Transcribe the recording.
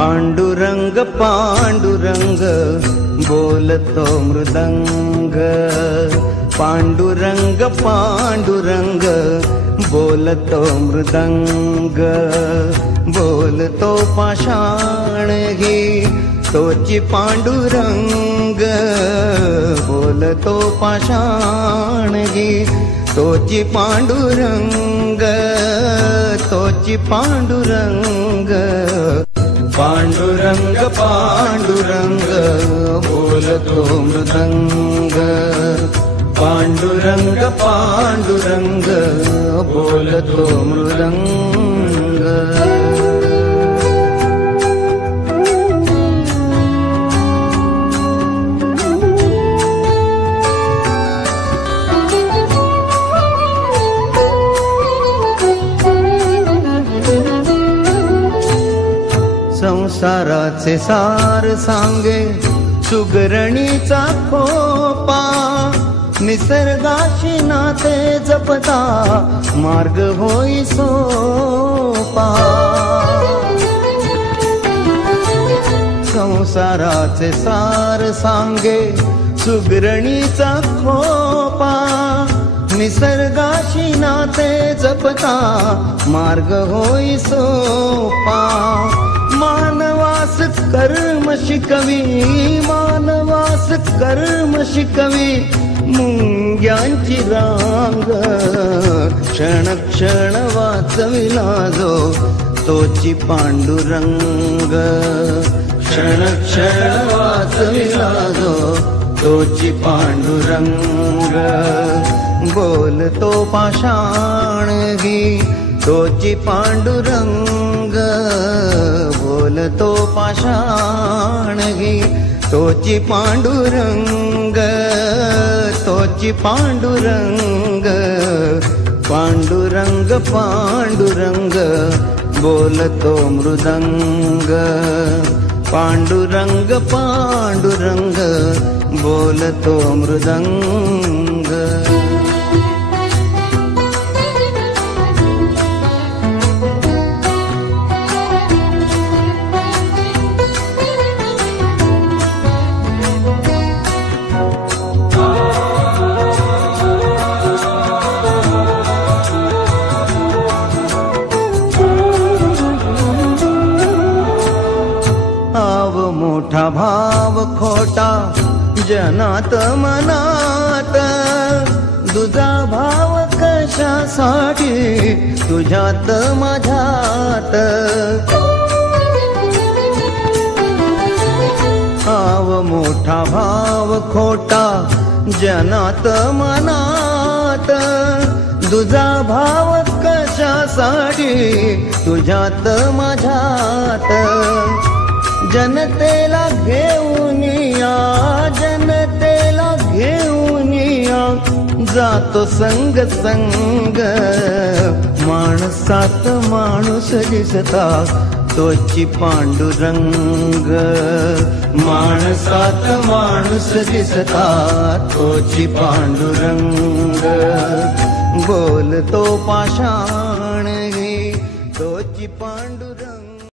पांडुरंग पांडुरंग बोलतो मृदंग, पांडुरंग पांडुरंग बोलतो मृदंग, बोलतो पाषाण घे तोची पांडुरंग, बोलतो पाषाण घे तोची पांडुरंग, तोची पांडुरंग. पांडुरंग पांडुरंग बोलतो मृदंग, पांडुरंग पांडुरंग बोलतो मृदंग. संसाराचे सार सांगे सुगरणीचा खोपा, निसर्गाशी नाते जपता मार्ग होई सोपा. संसाराचे सार सांगे सुगरणीचा खोपा, निसर्गाशी नाते जपता मार्ग होई सोपा. मानवास कर्म शिकवी, मानवास कर्म शिकवी मुंग्यांची रांग, क्षण क्षण वाचविला जो तोची पांडुरंग, क्षण क्षण वाचविला जो तोची पांडुरंग. बोलतो पाषाण घे तोची पांडुरंग, बोलतो पाषाण घे तोची पांडुरंग, तोची पांडुरंग. पांडुरंग पांडुरंग बोलतो मृदंग, पांडुरंग पांडुरंग बोलतो मृदंग. मोठा भाव खोटा जनात मनात, तुझा भाव कशासाठी तुझ्यात माझ्यात. भाव मोठा भाव खोटा जनात मनात, तुझा भाव कशासाठी तुझ्यात माझ्यात. जनतेला घेऊन या, जनतेला घेऊन या जातो संग संग, माणसात माणूस दिसता तोची पांडुरंग, माणसात माणूस दिसता तोची पांडुरंग. बोलतो पाषाण